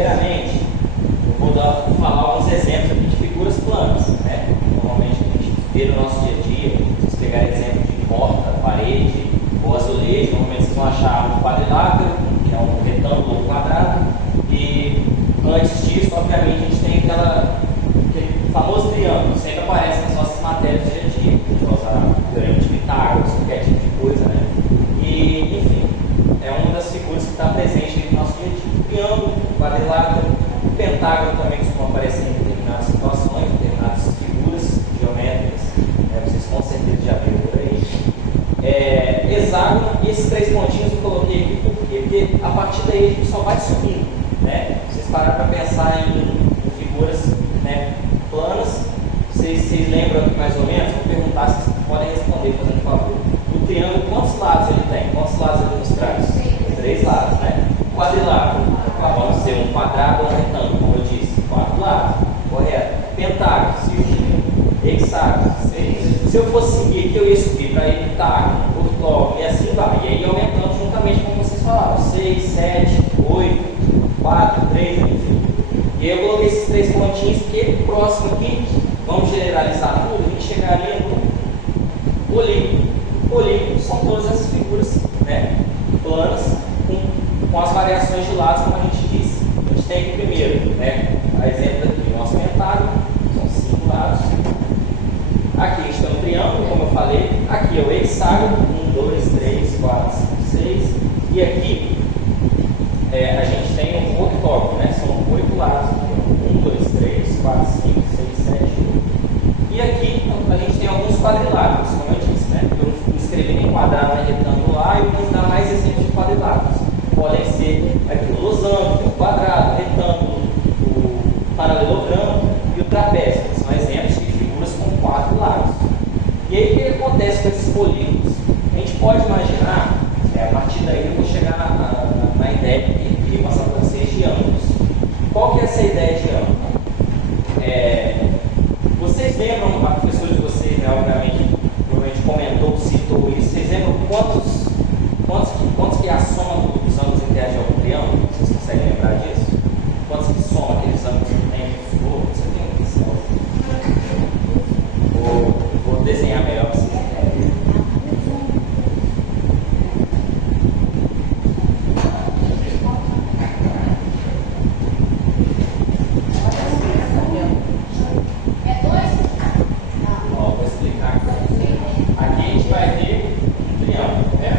Primeiramente, eu vou falar alguns exemplos aqui de figuras planas, né? Normalmente a gente vê no nosso dia a dia, se pegar exemplo de porta, parede ou azulejo, normalmente vocês vão achar um quadrilátero, que é um retângulo ou um quadrado, e antes disso, obviamente, a gente tem aquele famoso triângulo, que sempre aparece nas nossas matérias do dia a dia, a gente vai usar teorema de Pitágoras, qualquer tipo de coisa, né? E, enfim, é uma das figuras que está presente no nosso dia a dia. Triângulo, quadrilátero, o pentágono também costuma aparecer em determinadas situações, em determinadas figuras geométricas, vocês com certeza já viram por aí. Hexágono, e esses três pontinhos eu coloquei aqui por quê? Porque a partir daí a gente só vai subindo, né? Vocês pararam para pensar em figuras, né, planas, vocês lembram mais ou menos? Vou perguntar se vocês podem responder, fazendo favor. O triângulo, quantos lados ele tem? Quantos lados ele nos traz? Três lados, né? O quadrilátero, pode ser um quadrado ou um retângulo, como eu disse, 4 lados, correto? Pentágono, 5. Hexágono, 6. Se eu fosse seguir aqui, eu ia subir para heptágono, octógono e assim vai. E aí aumentando juntamente como vocês falaram, 6, 7, 8, 4, 3, enfim. E aí eu coloquei esses três pontinhos, porque próximo aqui, vamos generalizar tudo, a gente chegaria no polígono. Polígono são todas essas figuras, né, planas, com as variações de lados, como a gente disse. A gente tem aqui primeiro, né, a exemplo aqui, o nosso pentágono, são 5 lados. Aqui a gente tem um triângulo, como eu falei. Aqui é o hexágono, 1, 2, 3, 4, 5, 6. E aqui a gente tem um octógono, né, são 8 lados. 1, 2, 3, 4, 5, 6, 7, 8. E aqui a gente tem alguns quadriláteros, como eu disse, né? Eu não escrevi nem quadrado, nem retangular, e vou dar mais exemplos de quadriláteros. Podem ser aqui o losango, o quadrado, o retângulo, o paralelogramo e o trapézio. São exemplos de figuras com 4 lados. E aí o que acontece com esses polígonos? A gente pode imaginar, a partir daí eu vou chegar na ideia que queria passar para vocês de ângulos. Qual que é essa ideia de ângulo? Vocês lembram, a professora de vocês, né, obviamente, provavelmente comentou, citou isso, vocês lembram quantos que é a soma dos ângulos internos de algum triângulo? Vocês conseguem lembrar disso? Quantos que soma aqueles ângulos que tem? Você tem um pincel? Vou desenhar melhor para vocês entenderem. Vou explicar aqui. Aqui a gente vai ver um triângulo, né?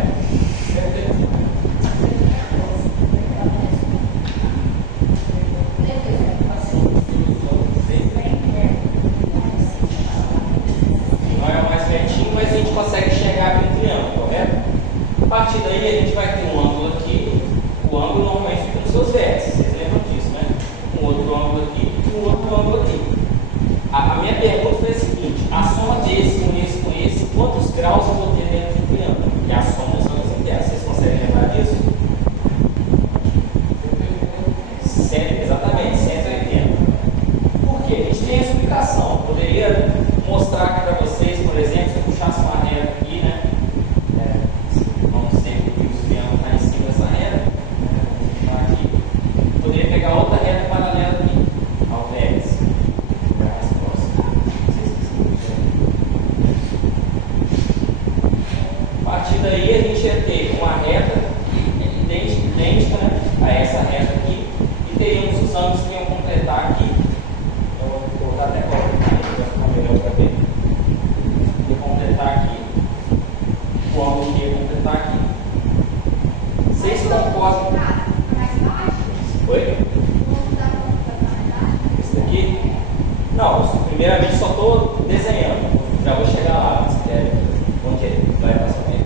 Não é o mais retinho, mas a gente consegue chegar aqui no triângulo, correto? A partir daí a gente vai ter um ângulo aqui. O ângulo normalmente fica nos seus vértices, vocês lembram disso, né? Um outro ângulo aqui e um outro ângulo aqui. A minha pergunta foi a seguinte: a soma desse com esse, quantos graus eu vou ter dentro do triângulo? Que é a soma dos ângulos internos. Vocês conseguem lembrar disso? Exatamente, 180. Por quê? A gente tem a explicação. Eu poderia mostrar aqui para vocês, por exemplo, se eu puxasse uma reta aqui, né? Vamos sempre que os triângulos estão em cima dessa reta. Aqui. Eu poderia pegar outra reta paralela aqui, ao vértice. A partir daí a gente ia ter uma reta idêntica, né, a essa reta aqui, e teríamos os ângulos que iam completar aqui. Eu vou colocar até agora para ficar melhor para ver. Ia completar aqui o ângulo que ia completar aqui. Vocês concordam? Oi? Esse daqui? Não, primeiramente só estou desenhando. Já vou chegar lá, se querem. Vamos ver, vai passar bem.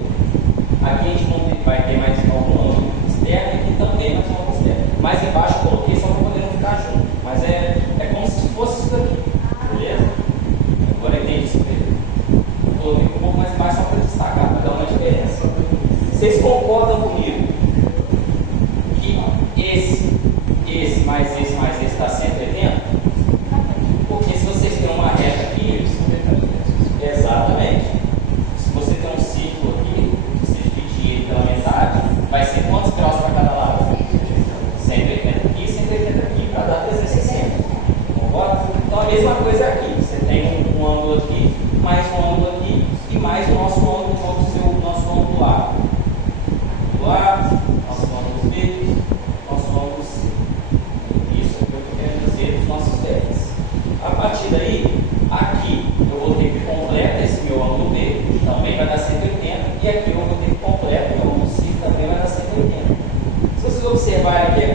Aqui a gente vai ter mais algum ângulo externo e aqui também mais um ângulo externo. Mais embaixo eu coloquei só para poder não ficar junto. Mas é como se fosse isso daqui. Beleza? Agora entende isso mesmo. Eu coloquei um pouco mais embaixo só para destacar, para dar uma diferença. Vocês concordam comigo que esse mais esse dá 180? Porque se vocês têm uma reta aqui, exatamente. Se você tem um círculo aqui, você dividir ele pela metade, vai ser quantos graus para cada lado? 180 aqui e 180 aqui.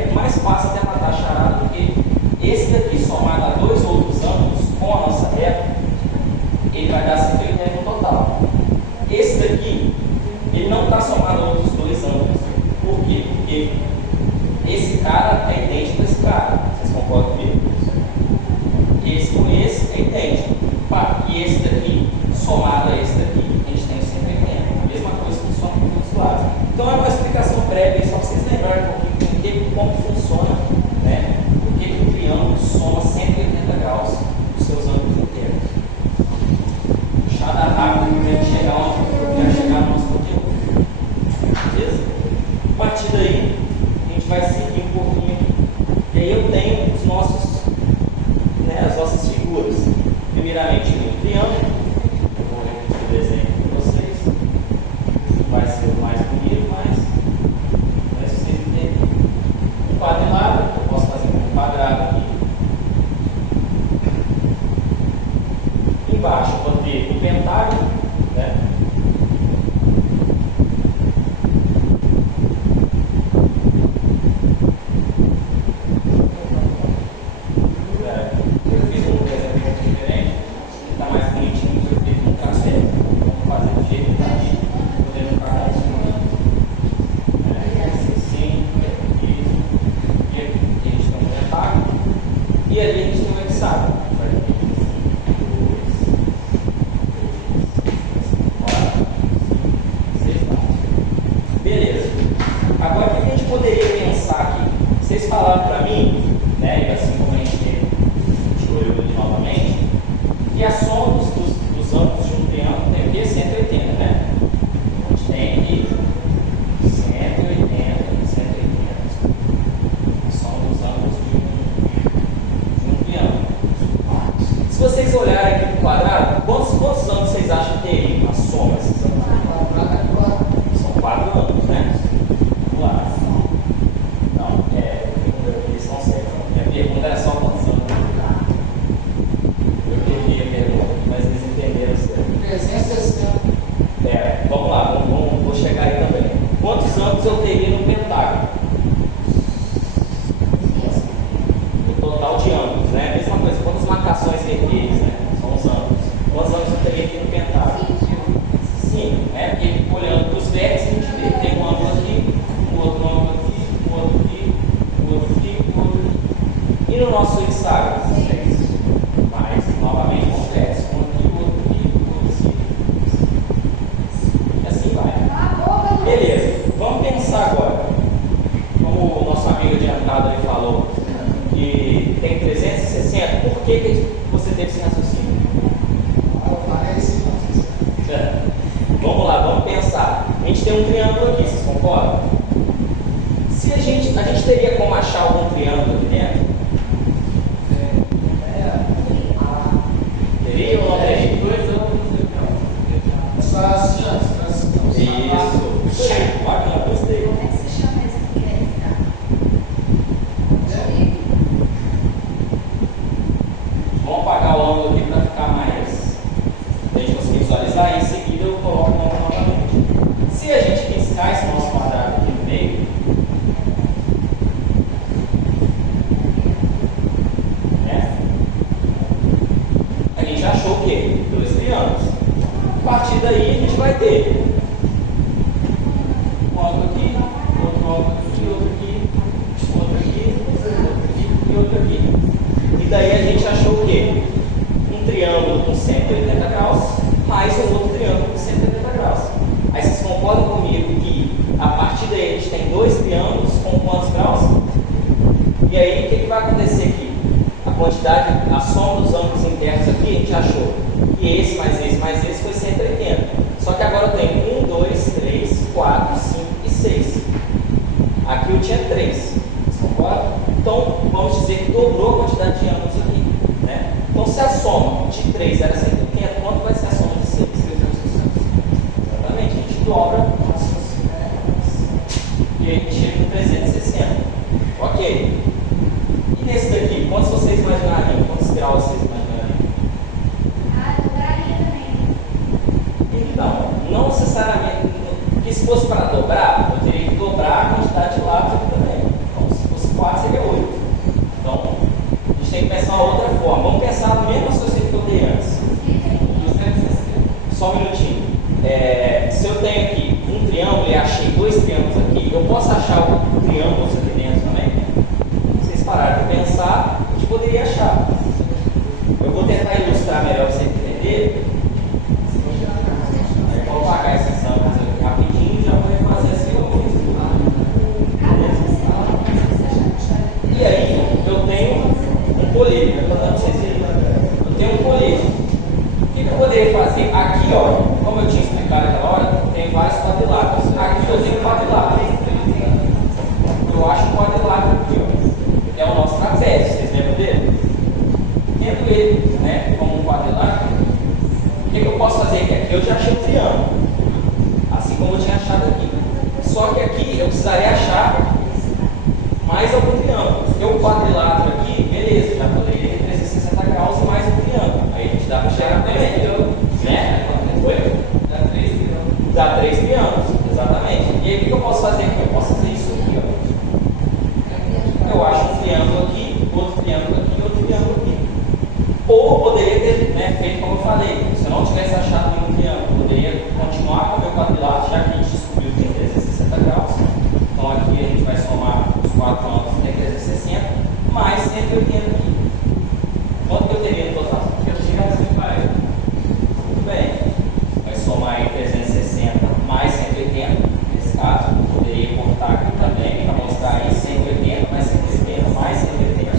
é mais fácil até matar a charada, porque esse daqui somado a dois outros ângulos com a nossa reta, ele vai dar 180 no total. Esse daqui, ele não está somado a outros dois ângulos. Por quê? Porque esse cara é idêntico a esse cara. Vocês concordam comigo? Esse com esse é idêntico. Pá, e esse daqui, somado a esse daqui, a gente tem 180. A mesma coisa que soma por todos os lados. Então é uma explicação prévia, só para vocês lembrarem um pouquinho como funciona, né? Por que o triângulo soma 180 graus dos seus ângulos internos. Puxada rápida para a gente chegar onde eu quero chegar no nosso conteúdo. Beleza? A partir daí, a gente vai seguir um pouquinho. E aí eu tenho os nossos, né, as nossas figuras. Primeiramente, um triângulo. Eu vou repetir o desenho para vocês. Vai ser o mais bonito, mas vocês entenderem. Um quadrilátero, eu posso fazer um quadrado aqui. Embaixo eu vou ter o pentágono, né? Eu fiz um desenho diferente, que está mais bonitinho, eu fiz um trapézio. Vamos fazer do jeito que está aqui, podendo ficar assim, e aqui a gente tem um pentágono, e ali a gente tem um hexágono. Beleza. Agora o que a gente poderia pensar aqui? Vocês falaram para mim, né, e assim como a gente olhou ali novamente, que a soma dos ângulos de um triângulo tem o quê? 180, né? A gente tem aqui 180, 180. A soma dos ângulos de um triângulo. Se vocês olharem aqui no quadrado, quantos ângulos vocês acham que teria a soma desses ângulos? São 4 ângulos, né? Vamos lá. Não, eles estão certos. Minha pergunta era só quantos ângulos. Eu perdi a pergunta, mas eles entenderam certo. 360. Vamos lá, vou chegar aí também. Quantos ângulos eu teria no pentágono? O total de ângulos, né? Mesma coisa, quantas marcações requeres, né? São os ângulos. Quantos ângulos eu teria aqui no pentágono? 5, né? Porque olhando para os vértices, a gente vê que tem um ângulo aqui, um outro ângulo aqui, um outro aqui, um outro aqui, um outro aqui. E no nosso hexágono? 6. Mas, novamente, com os vértices. Um aqui, o outro aqui, o outro aqui. E assim vai. Beleza. Vamos pensar agora. Como o nosso amigo adiantado ali falou, que tem 360, por que você teve esse raciocínio? Vamos lá, vamos pensar. A gente tem um triângulo aqui, vocês concordam? Se a gente teria como achar algum triângulo aqui dentro? Teria ou não teria? Isso. Bacana, gostei. Como é que se chama esse que quer ficar? Vamos apagar o ângulo aqui para ficar mais. A gente conseguir visualizar e em seguida eu coloco o ângulo novamente. Se a gente riscar esse nosso quadrado aqui no meio, né? A gente achou o quê? 2 triângulos. A partir daí a gente vai ter um ângulo aqui, outro ângulo aqui, outro aqui, outro aqui, outro aqui e outro aqui. E daí a gente achou o quê? Um triângulo com 180 graus mais um outro triângulo com 180 graus. Aí vocês concordam comigo que a partir daí a gente tem 2 triângulos com quantos graus? E aí o que vai acontecer aqui? A quantidade, a soma dos ângulos internos aqui a gente achou que esse mais esse foi 180. Só que agora eu tenho 1, 2, 3, 4, 5 e 6. Aqui eu tinha 3. Vocês concordam? Então vamos dizer que dobrou a quantidade de ângulos aqui, né? Então se a soma de 3 era 180, quanto vai ser a soma de 6? Exatamente, a gente dobra e aí a gente chega no 360. Ok. E nesse daqui, quantos vocês imaginariam? Quantos graus vocês imaginariam? Dobraria também. Então, não necessariamente, porque se fosse para dobrar, eu teria que dobrar a quantidade de lados aqui também. Então, se fosse colete, eu estou dando para vocês aí. Eu tenho um colete. O que eu poderia fazer? Aqui, ó, como eu tinha explicado naquela hora, tem vários quadriláteros. Aqui eu tenho um quadrilátero. Eu acho um quadrilátero aqui, ó. Que é o nosso trapézio, vocês lembram dele? Tendo ele, né, como um quadrilátero, o que eu posso fazer aqui? Aqui eu já achei um triângulo, assim como eu tinha achado aqui. Só que aqui eu precisaria achar mais algum triângulo. Porque o quadrilátero aqui, beleza, já poderia ter 360 graus e mais um triângulo. Aí a gente dá para chegar também, né? Dá 3 triângulos, exatamente. E aí o que eu posso fazer aqui? Eu posso fazer isso aqui, ó. Eu acho um triângulo aqui, outro triângulo aqui, outro triângulo aqui. Ou eu poderia ter, né, feito como eu falei, se eu não tivesse achado nenhum triângulo, eu poderia continuar com o meu quadrilátero, já que a gente descobriu que tem 360 graus. Então aqui a gente vai somar os 4 ângulos, tem 360, mais 180 aqui. Quanto que eu teria no total? Eu tinha 140. Muito bem. Vai somar aí 360 mais 180. Nesse caso, eu poderia cortar aqui também para mostrar aí 180 mais 180 mais 180.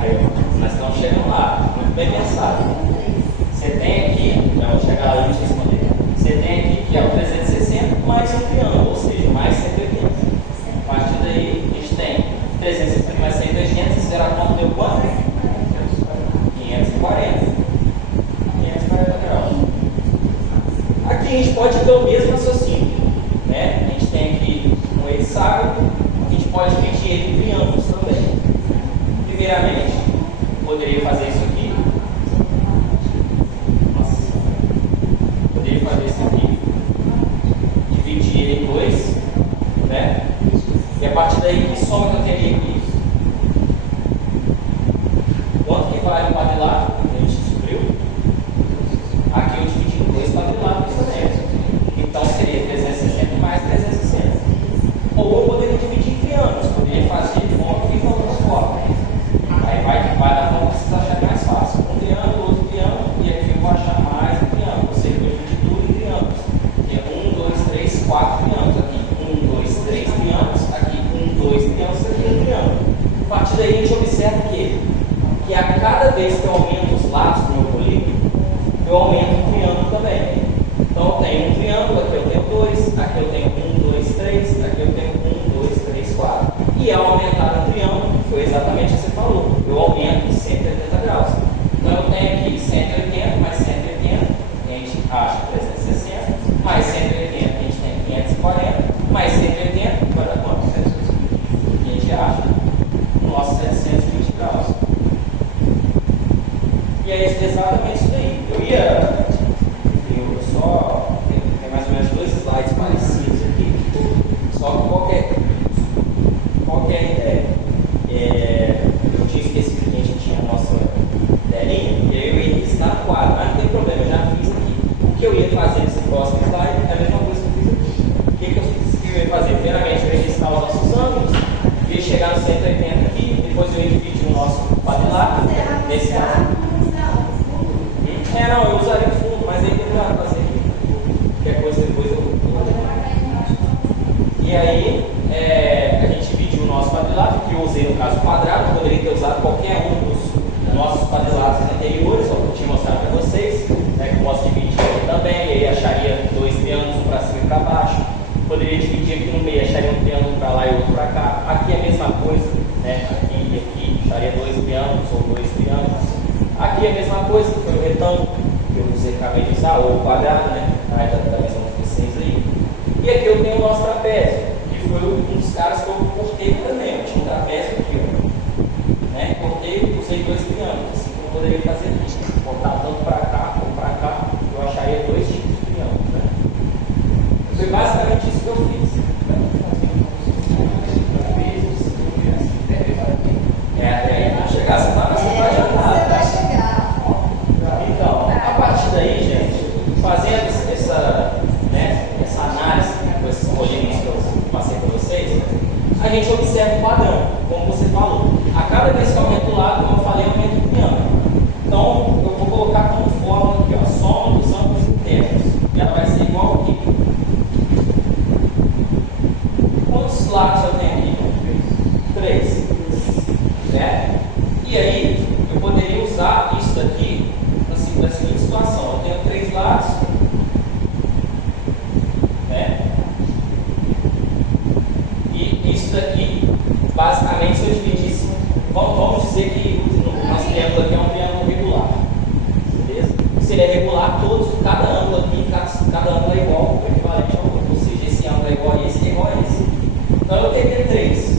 Aí, nós estamos chegando lá. Muito bem pensado. Você tem aqui, já vou chegar lá e te responder. Você tem aqui que é o 360 mais um triângulo, ou seja, mais 180. A partir daí, a gente tem 360 mais 180, se fizer a conta, deu quanto? 540. 540 graus. Aqui a gente pode ter o mesmo raciocínio, né? A gente tem aqui um hexágono, a gente pode dividir ele em triângulos também. Primeiramente, eu poderia fazer isso aqui. Poderia fazer isso aqui. Dividir ele em 2, né? E a partir daí, que soma que eu teria aqui? Quanto que vale o quadrilátero? A gente descobriu. Aqui eu dividi em 2 quadriláteros também. Então seria 360 mais 360. Ou eu poderia dividir em triângulos. Poderia fazer de forma que fica outra forma. Aí vai da forma que vocês acharem mais fácil. Um triângulo, outro triângulo. E aqui eu vou achar mais um triângulo. Ou seja, eu dividi tudo em triângulos. Que é 1, 2, 3, 4 triângulos. Aqui 1, 2, 3 triângulos. Aqui 1, 2 triângulos. Aqui um triângulo. A partir daí a gente observa que a cada vez que eu aumento os lados do meu polígono, eu aumento o triângulo também. Então eu tenho um triângulo, aqui eu tenho 2, aqui eu tenho 1, 2, 3, aqui eu tenho 1, 2, 3, 4. E ao aumentar o triângulo, foi exatamente o que você falou, eu aumento em 180 graus. Então eu tenho aqui 180 mais 180, a gente acha 360, mais 180 a gente tem 540, mais 180, vai dar quanto? A gente acha o nosso 720 graus. E é exatamente isso daí. Eu só tenho mais ou menos 2 slides parecidos aqui. Só que qual que é a ideia? Eu tinha esquecido que a gente tinha a nossa telinha, e aí eu ia listar no quadro, mas não tem problema, eu já fiz aqui. O que eu ia fazer nesse próximo slide é a mesma coisa que eu fiz aqui. O que eu ia fazer? Primeiramente, eu ia listar os nossos ângulos, ia chegar no 180 aqui, depois eu ia dividir o nosso quadrilátero, nesse caso. Não, eu usaria o fundo, mas aí tem para fazer aqui. Qualquer coisa depois eu E aí, a gente dividiu o nosso quadrilátero, que eu usei no caso quadrado, eu poderia ter usado qualquer um dos nossos quadriláteros anteriores, como eu tinha mostrado para vocês, né, que eu posso dividir aqui também, e aí acharia 2 triângulos, um para cima e para baixo. Poderia dividir aqui no meio, acharia um triângulo para lá e outro para cá. Aqui é a mesma coisa, né? Aqui e aqui, acharia 2 triângulos ou 2 triângulos. Aqui é a mesma coisa, que foi o retângulo, que eu usei, acabei de usar, ou o quadrado, né? Da mesma de vocês aí. E aqui eu tenho o nosso trapézio, que foi um dos caras que eu cortei também. Eu tinha um trapézio aqui, ó. Né? Cortei, usei 2 triângulos, assim como eu poderia fazer aqui. Cortar tanto para cá ou para cá, eu acharia 2 tipos de triângulos, né? Foi basicamente isso que eu fiz. Até aí não chegar, você vai adiantar, tá? Então, a partir daí, gente, fazendo essa análise com esses polígonos que eu passei para vocês, a gente observa um padrão, como você falou. A cada vez que eu aumento o lado, como eu falei, eu aumento o triângulo. Então, eu vou colocar como fórmula aqui, ó, soma dos ângulos internos. E ela vai ser igual aqui. Quantos lados eu tenho aqui? basicamente, se eu dividisse, vamos dizer que o nosso triângulo aqui é um triângulo regular. Beleza? Se ele é regular, cada ângulo aqui, cada ângulo é igual, equivalente ao outro. Ou seja, esse ângulo é igual a esse e é igual a esse. Então eu teria 3.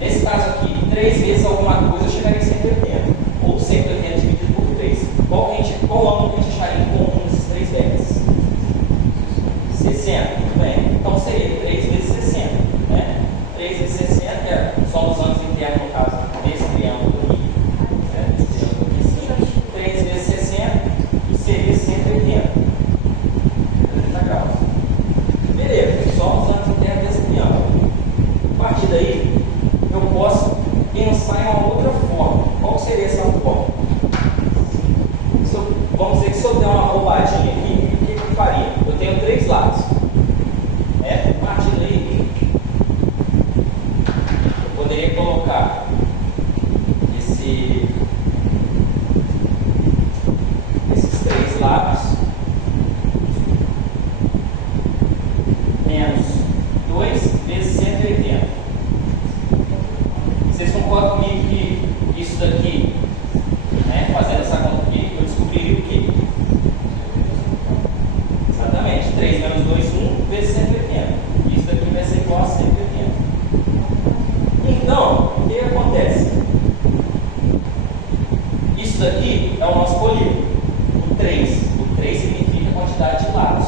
Nesse caso aqui, 3 vezes alguma coisa eu chegaria em 180. Ou 180 dividido por 3. Qual ângulo que a gente acharia em comum nesses 3 vértices? 60. Muito bem. Então seria 3 vezes 60. Né? 3 vezes 60 é só os ângulos internos, no caso, desse triângulo aqui. Né? Esse triângulo aqui sim. 3 vezes 60 seria 180. 30 graus. Beleza. Só os ângulos internos desse triângulo. A partir daí, eu posso pensar em uma outra forma. Qual seria essa forma? Vamos dizer que se eu der uma roubadinha aqui, o que eu faria? Eu tenho 3 lados. A partir daí, eu poderia colocar esses 3 lados menos 2 vezes 180. Vocês concordam comigo que isso daqui, né, fazendo essa conta aqui, eu descobriria o quê? Exatamente, 3 menos 2, 1 vezes 180. Isso daqui vai ser igual a 180. Então, o que acontece? Isso daqui é o nosso polígono, o 3. O 3 significa a quantidade de lados.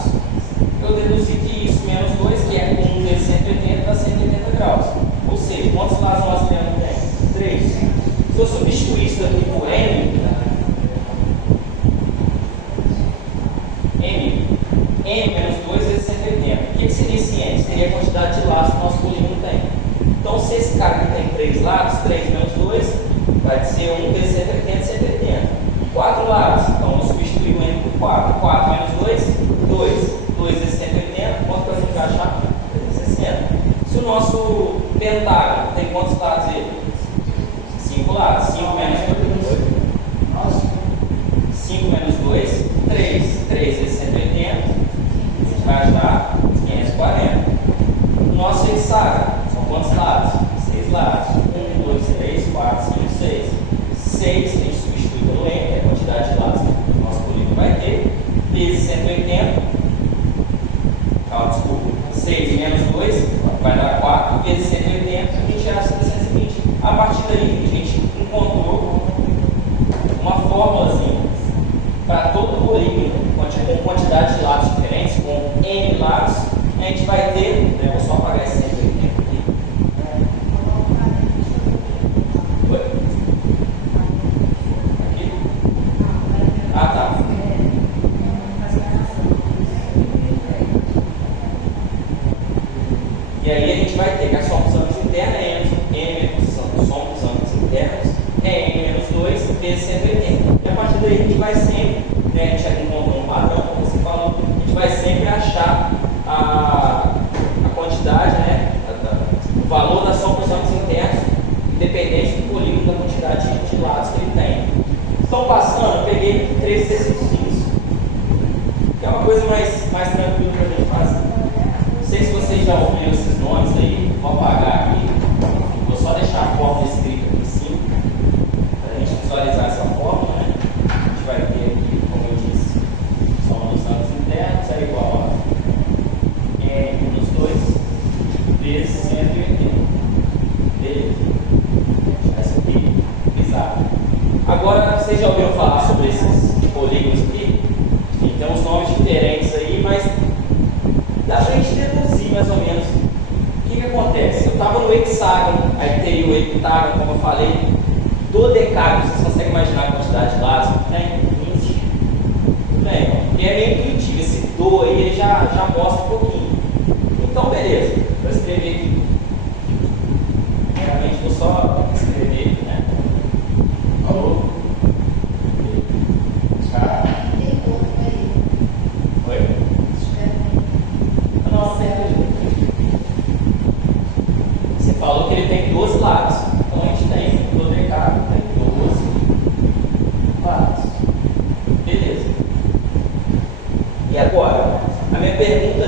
Eu deduzi que isso menos 2, que é 1 vezes 180, dá 180 graus. Ou seja, quantos lados nós temos? 3. Se eu substituir isso daqui por M menos 2 vezes 180. O que seria esse M? Seria a quantidade de lados que o nosso polígono tem. Então, se esse cara aqui tem 3 lados, 3 menos 2 vai ser 1 vezes 180, 180. 4 lados, então eu substituir o M por 4. 4 menos 2, 2. 2 vezes 180, quanto que a gente vai achar? 360. Se o nosso pentágono tem quantos lados ele? 5 lados. 5 menos 2. 5 menos 2, 3. 3 vezes 180, a gente vai achar 540. O nosso hexágono são quantos lados? 6 lados. 1, 2, 3, 4, 5, 6. 6 a gente substitui pelo M, que é a quantidade de lados que o nosso polígono vai ter, vezes 180. Desculpa. 6 menos 2 vai dar 4 vezes 180, a gente acha 720. A partir daí, a gente encontrou uma fórmulazinha para todo o polígono, com quantidade de lados diferentes, com N lados, a gente vai ter, né, vou só apagar esse 180 aqui. Oi? Aqui? Ah, tá. E aí a gente vai ter que a soma dos ângulos internos é M soma dos ângulos internos é M menos 2 vezes 180. E a partir daí a gente vai sempre, né, a gente já encontrou um padrão, como você falou, a gente vai sempre achar a quantidade, né, o valor da soma dos ângulos internos, independente do polígono, da quantidade de lados que ele tem. Então, passando, eu peguei 3 exercícios, que é uma coisa mais tranquila para a gente fazer. Não sei se vocês já ouviram esses nomes aí, vou apagar aqui, vou só deixar a fórmula escrita aqui em cima, para a gente visualizar essa fórmula, né? A gente vai ter aqui, como eu disse, soma dos ângulos internos é igual a N menos 2 vezes 180. Beleza? Essa aqui, exato. Agora, vocês já ouviram falar sobre esses polígonos aqui? Enfim, tem uns nomes diferentes aí, mas dá pra gente deduzir mais ou menos o que acontece. Eu estava no hexágono, aí teria o heptágono, como eu falei, dodecágono, vocês conseguem imaginar a quantidade de lados que tem? 15. Tudo bem, porque é meio intuitivo, esse do aí ele já mostra um pouquinho. Então, beleza, vou escrever aqui. Realmente vou só escrever aqui, né? Alô? Oi? Não, você falou que ele tem 12 lados. Então a gente tem o dodecágono, tem 12 lados. Beleza. E agora, a minha pergunta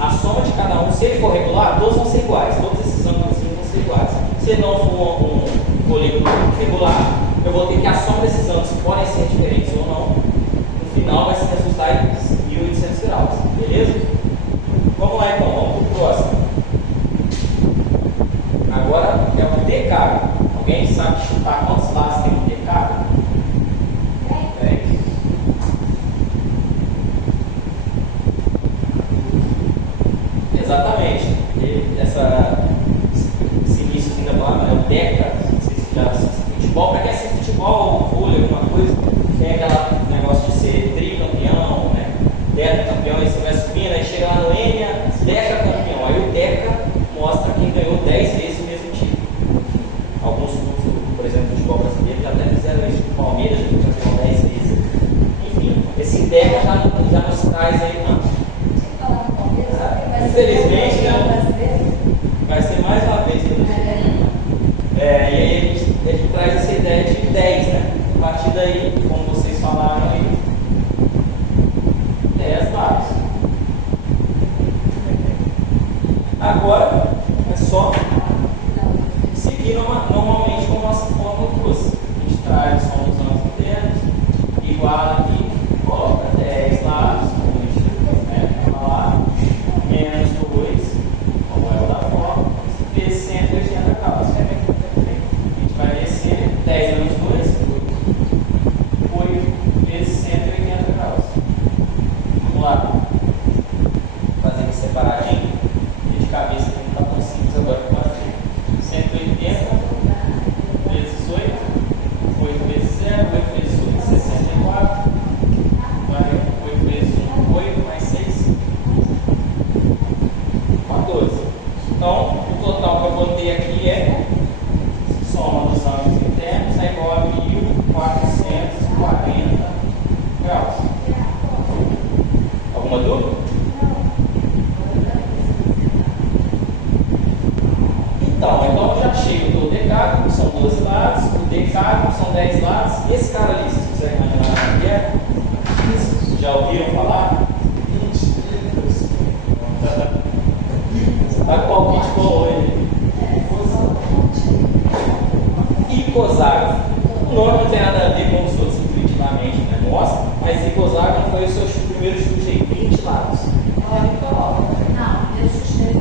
a soma de cada um, se ele for regular, todos vão ser iguais, todos esses ângulos vão ser iguais. Se ele não for um polígono regular, eu vou ter que a soma desses ângulos podem ser diferentes ou não. No final vai se resultar em 1800 graus, beleza? Vamos lá então, vamos para o próximo. Agora é o decágono. Alguém sabe chutar quantos lados tem um decágono? 10. Exatamente. Esse início da palavra é o deca. Não sei se já assiste futebol. Para quem assiste futebol, vôlei, alguma coisa, tem aquele negócio de ser tricampeão, né? Deca campeão, aí você vai subindo, aí chega lá no Enia, deca campeão. Aí o deca mostra quem ganhou 10 vezes o mesmo título. Alguns clubes, por exemplo, do futebol brasileiro, já até fizeram isso. O Palmeiras já campeão 10 vezes. Enfim, esse deca já nos traz aí, não. Infelizmente, né? Vai ser mais uma vez que e aí a gente traz essa ideia de 10, né? A partir daí, como vocês falaram aí, 10 lados. Agora é só seguir normalmente como a nossa fórmula trouxe. A gente traz só os ângulos internos, iguala aqui, coloca 10 lados, como a gente vai falar, menos 2, como é o da fórmula, vezes 180 graus. A gente vai descer 10 menos 2, 8 vezes 180 graus. Vamos lá. Fazer aqui separadinho. E de cabeça não está tão simples agora para fazer. 180 vezes 8, 8 vezes 0, 8 vezes 8, 64. Vai 8 vezes 1, 8 mais 6, 14. Então, o total que eu vou ter aqui é soma dos ângulos internos é igual a 1440 graus. Alguma dúvida? Então eu já chego do decágono, que são 12 lados, o decágono são 10 lados, e esse cara ali, se você imaginar o que é, já ouviram falar? Vai com o palpite com ele. Icoságono. O nome não tem nada a ver com os outros intuitivamente, né? Mostra, mas icoságono foi o seu primeiro chute aí, 20 lados. Não, eu chutei.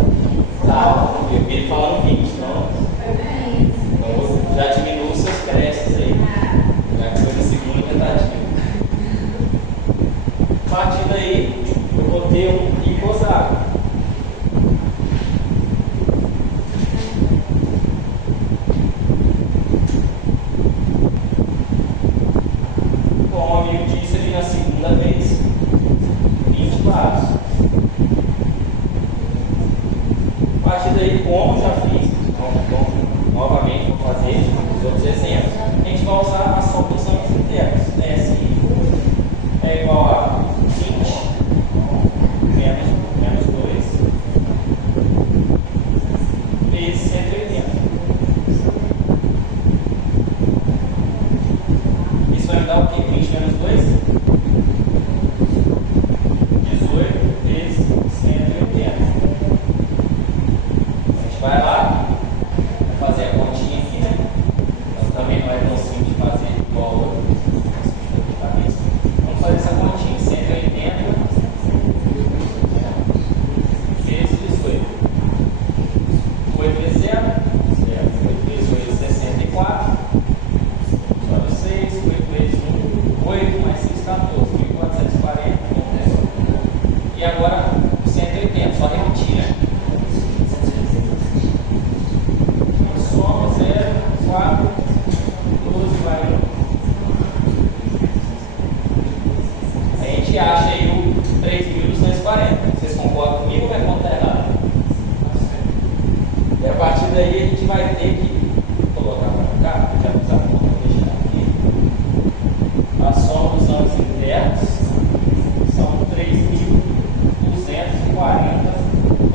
Tá, eu vi ele falando 20, não. Então já diminuiu os seus cresces aí. Já que foi na segunda tentativa. A partir daí, eu vou ter um icoságono. Como o amigo disse ali na segunda vez, 20 lados. A partir daí, como já fiz, então, novamente vou fazer os outros exemplos, a gente vai usar a soma dos ângulos internos. SI é igual a 20 menos 2 vezes 180. Isso vai me dar o quê? 20 menos 2? 18 vezes 180. A gente vai lá, vai fazer a continha aqui, né? Então, também não é tão simples de fazer igual vamos fazer essa continha. 180 vezes 18. 8 vezes 0, 8 vezes 8, 64. Sobe 6, 8 vezes 1, 8 mais 6, 14. 1440. E agora 180, só repetir, né? Soma 0, 4, 12, vai 1. A gente acha aí o 3.240. Vocês concordam comigo ou vai contar errado? E a partir daí a gente vai ter que colocar para cá, já fiz a conta, vou deixar aqui. A soma dos ângulos internos são 3.240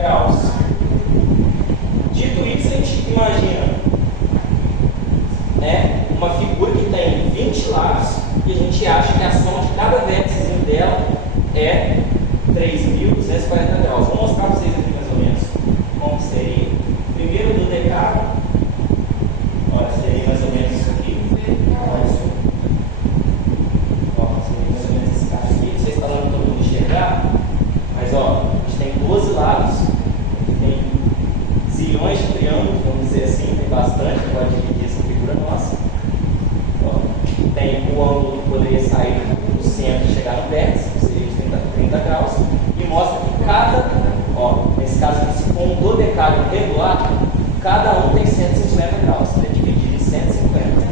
3.240 graus. Vou mostrar para vocês aqui mais ou menos como seria. Primeiro do decágono, olha, seria mais ou menos isso aqui. Olha isso. Ó, seria mais ou menos esse caso aqui. Não sei se está dando para todo mundo enxergar, mas ó, a gente tem 12 lados, tem zilhões de triângulos, vamos dizer assim, tem bastante, pode dividir essa figura nossa. Ó, tem o ângulo que poderia sair do centro e chegar no vértice, seria de 30 graus, e mostra que cada, ó, nesse caso aqui, se for um dodecágono regular, cada um tem 150 graus, né? Dividido em 150.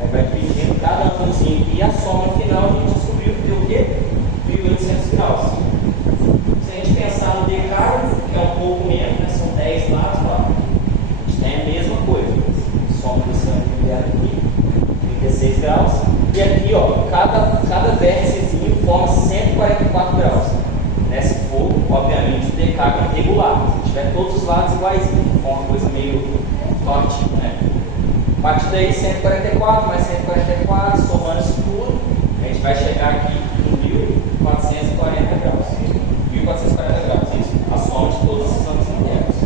Aí vai dividindo cada ângulozinho aqui e a soma no final a gente descobriu que deu o quê? 1.800 graus. Se a gente pensar no decágono, que é um pouco menos, né? São 10 lados, ó, a gente tem a mesma coisa. Soma do centro interno aqui, 36 graus. E aqui, ó, cada vérticezinho forma 144 graus. Né? Se for, obviamente, o decágono regular. Se tiver todos os lados iguaizinhos, forma uma coisa meio tortinha, né? A partir daí, 144 mais 144, somando isso tudo, a gente vai chegar aqui em 1.440 graus. 1.440 graus, isso. A soma de todos esses ângulos internos.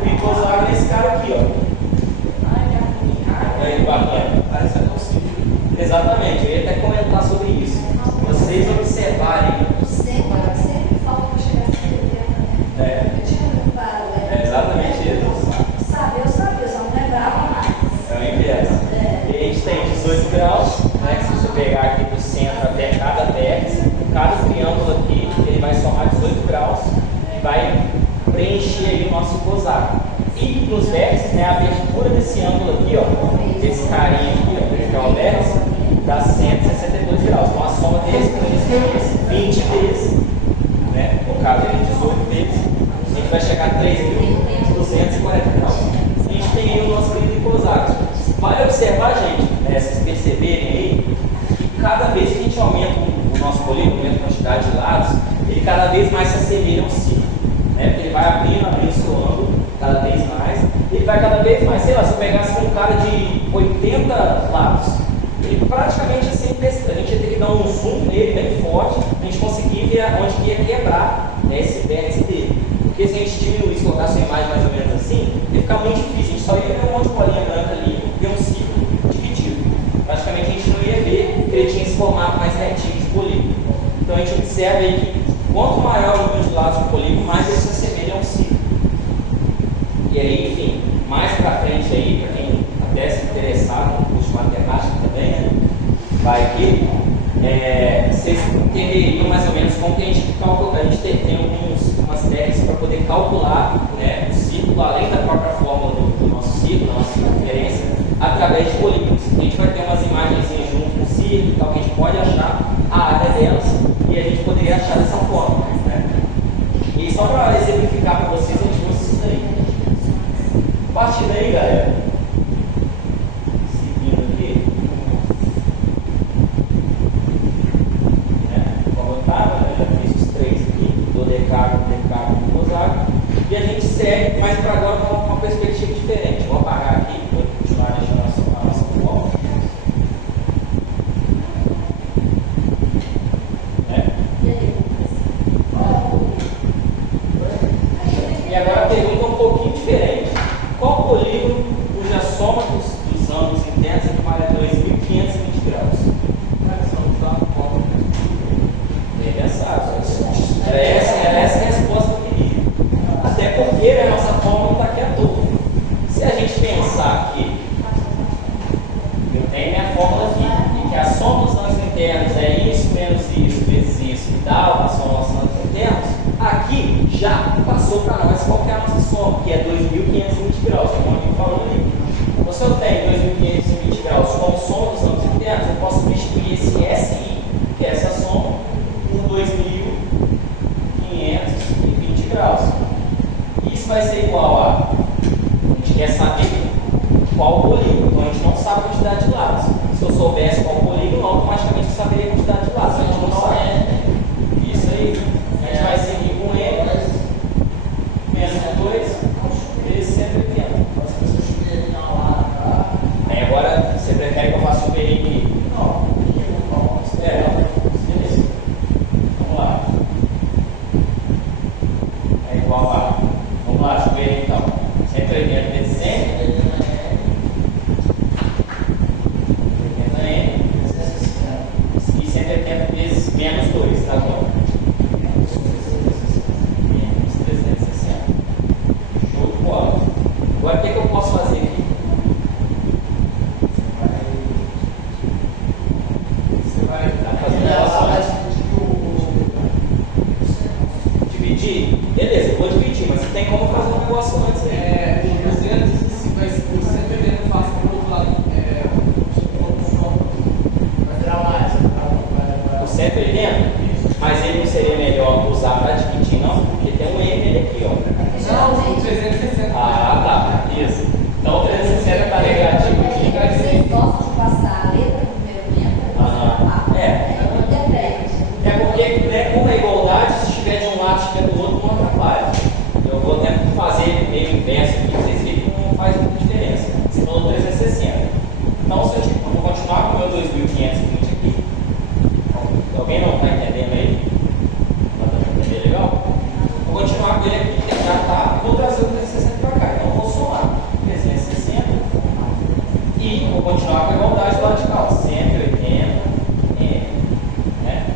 O icosahedro nesse cara aqui, ó. Aí, bacana. Parece até um sítio. Exatamente, eu ia até comentar sobre isso. Vocês observarem. Sempre falta para chegar a 70, né? É, Eu tinha muito parado, é exatamente isso. eu sabia, só não lembrava mais. É o inverso. E a gente tem 18 graus, né? Se você pegar aqui do centro até cada vértice, cada triângulo aqui, ele vai somar 18 graus e vai preencher aí o nosso icosahedro. E nos vértices, né, a abertura desse ângulo aqui, ó, desse carinha aqui, ó, que é o vértice, dá 162 graus. Então a soma deles com esse 20 vezes, né, no caso aqui 18 vezes, a gente vai chegar a 3.240 graus. A gente tem aí o nosso querido icosahedro. Vale observar, gente, né, vocês perceberem aí, que cada vez que a gente aumenta o nosso polígono, aumenta a quantidade de lados, ele cada vez mais se assemelha a um círculo, né, porque ele vai abrindo o seu ângulo cada vez mais, ele vai cada vez mais, sei lá, se eu pegasse um cara de 80 lados, ele praticamente assim, a gente ia ter que dar um zoom nele bem forte, a gente conseguir ver onde que ia quebrar, né, esse vértice dele. Porque se a gente diminuísse, colocasse a imagem mais ou menos assim, ia ficar muito difícil, a gente só ia ver um monte de bolinha branca ali e ver um círculo dividido. Praticamente a gente não ia ver que ele tinha esse formato mais retinho de polígono. Então a gente observa aí que quanto maior o número de lados do polígono, mais ele se assemelha a um círculo. E aí, enfim, mais pra frente aí, para quem até se interessar no curso de matemática também, né, vai que vocês entenderiam mais ou menos como que a gente calcula. A gente tem umas técnicas para poder calcular, né, o círculo, além da própria fórmula do nosso círculo, da nossa circunferência, através de polígonos. A gente vai ter umas imagens junto com o círculo, tal, que a gente pode achar a área delas e a gente poderia achar dessa forma. Né? E só para exemplificar para vocês, a gente usa isso daí. A partir daí, galera, seguindo aqui, como eu estava, eu já fiz os três aqui, do decágono, e icosahedro, e a gente segue, mas para agora com uma perspectiva diferente. Vou apagar aqui, vou continuar deixando a nossa forma. E agora a pergunta é um pouquinho diferente. Qual polígono cuja soma dos ângulos internos equivale a 2.520 graus? Bem pensado. Era essa a resposta que eu queria. Até porque a nossa forma não está aqui à toa. Se a gente pensar que eu tenho minha fórmula aqui, e que a soma dos ângulos internos é isso menos isso vezes isso, e dá a soma dos ângulos internos, aqui já passou para nós qual que é a nossa soma, que é 2.520 graus, como a gente falou ali. Então, se eu tenho 2.520 graus como soma dos ângulos internos, eu posso substituir esse SI, que é essa soma, por 2.520 graus. Isso vai ser igual a gente quer saber qual polígono, então a gente não sabe a quantidade de lados. Se eu soubesse qual polígono, automaticamente eu saberia a quantidade de lados, a gente não sabe. Isso aí, a gente vai seguir com N menos 2 vezes 180. Aí agora, você prefere que eu faça o PN? Não. Espera. Beleza. Vamos lá. Dividir? Beleza, eu vou dividir, mas tem como fazer um negócio antes aí. O 180 faz para o outro lado. Vai virar mais. O 180? Mas ele não seria melhor usar para dividir, não? Porque tem um M aqui, ó. Não, o 360. Ah, tá. Isso. Então o 360 está negativo aqui. Vocês gostam de passar a letra do primeiro tempo? Aham. É porque, né, como é igualdade, se estiver de um lado e estiver do outro, não atrapalha. Eu vou até fazer meio inverso aqui, pra vocês verem que não faz muita diferença. Você falou 360. Então, se eu vou continuar com o meu 2520 aqui. Alguém não está entendendo aí? Está dando para entender legal? Vou continuar com ele aqui, já tá. Vou trazer o 360 para cá. Então, vou somar 360 e vou continuar com a igualdade do lado de cá. 180 M. Né?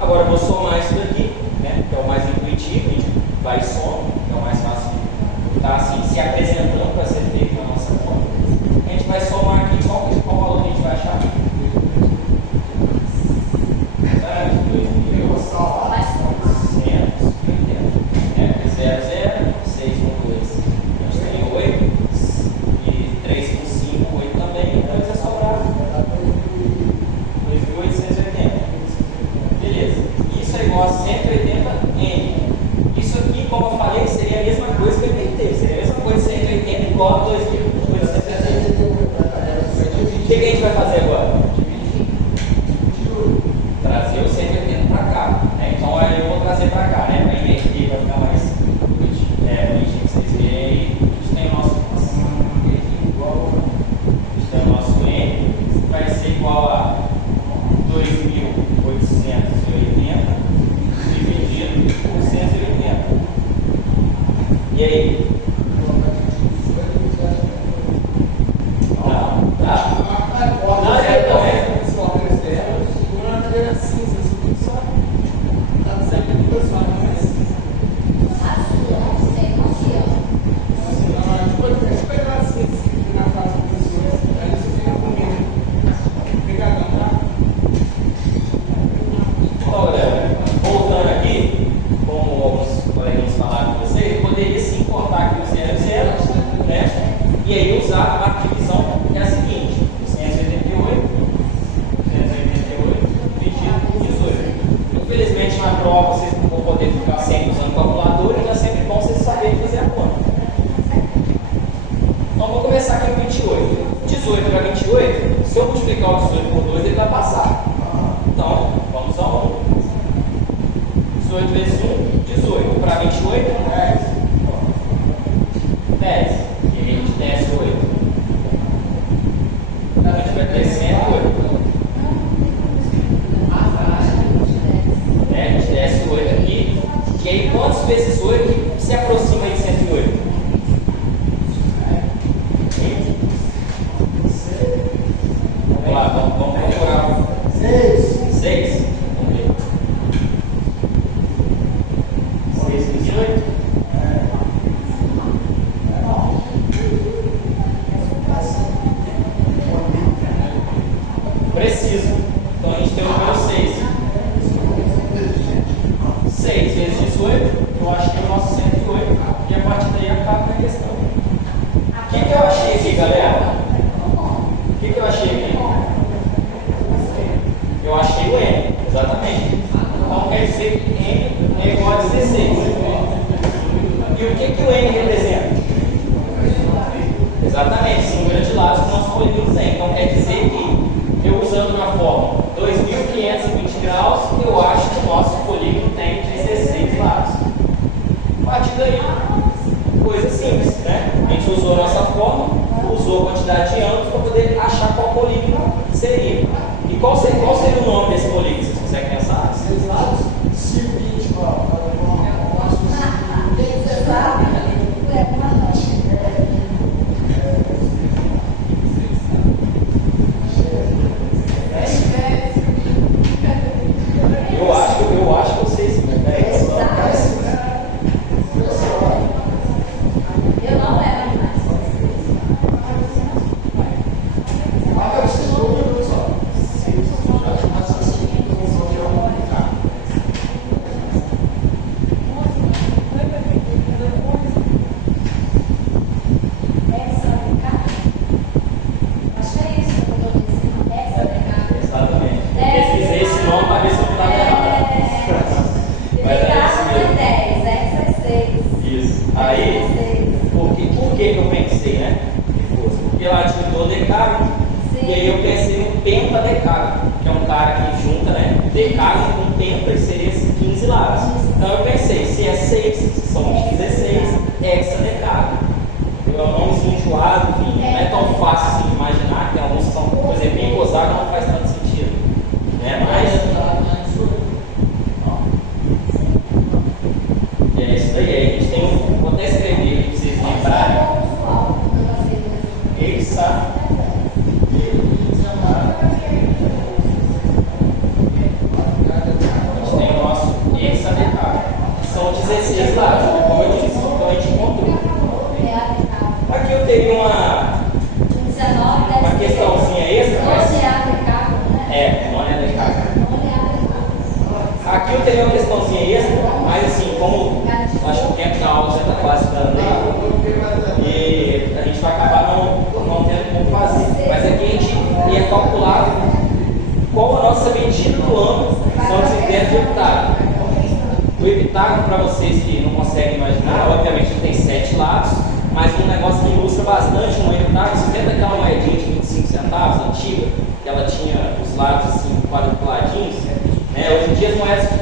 Agora eu vou somar isso daqui, né? Que é o mais intuitivo, a gente vai e soma, que é o mais fácil. Tá assim, se apresentando para ser feito na nossa conta. A gente vai somar aqui, qual valor a gente vai achar? 180N. Isso aqui, como eu falei, seria a mesma coisa que eu inventei. Seria a mesma coisa 180 igual a 2.870. O que a gente vai fazer agora? Trazer o 180 para cá. Né? Então aí eu vou trazer para cá, né? Para inverter, para ficar mais bonitinho. Vocês verem aí. A gente tem o nosso N, vai ser igual a 2.880 dividido por 180. E aí? Não, tá. Não, é correto. Então, galera, voltando aqui, como alguns coleguinhas falaram com vocês, eu poderia sim cortar aqui o 0, né? E aí usar a divisão que é a seguinte: 188 dividido por 18. Infelizmente na prova vocês não vão poder ficar sempre usando calculadora, então é sempre bom vocês saberem fazer a conta. Então vamos começar aqui com 28. 18 para 28, se eu multiplicar o 18 por 2, ele vai passar. Então, vamos ao 1. 18 vezes 1, 18. Para 28, 10. E aí a gente desce 8. A gente vai ter 108. A gente desce 8 aqui. E aí, quantos vezes 8 se aproxima de 108? Vamos lá, vamos procurar. 6. Vamos ver. 6 vezes 8? Preciso. Então a gente tem o número 6. 6 vezes 18, eu acho que é o nosso 108. E a partir daí acaba a questão. O que eu achei aqui, galera? O que eu achei aqui? Eu achei o N, exatamente. Então quer dizer que N é igual a 16. E o que o N representa? Exatamente, esse número de lados que o nosso polígono tem. Então quer dizer que eu usando na fórmula 2.520 graus, eu acho que o nosso polígono tem 16 lados. A partir daí, coisa simples, né? A gente usou a nossa fórmula, usou a quantidade de ângulos para poder achar qual polígono seria. E qual seria o nome desse polígono? Vocês conseguem pensar? 6 lados? Circuito, eu acho que vocês Eu não era mais. Aqui eu teria uma questãozinha extra, mas assim, como acho que o tempo da aula já está quase dando aí, e a gente vai acabar não tendo como fazer. Mas aqui a gente ia calcular qual a nossa medida do ângulo são os critérios de heptágono. O heptágono, para vocês que não conseguem imaginar, obviamente ele tem 7 lados, mas um negócio que ilustra bastante um heptágono, você vê daquela moedinha de 25 centavos, antiga, que ela tinha os lados assim quadriculadinhos, né? Hoje em dia as moedas que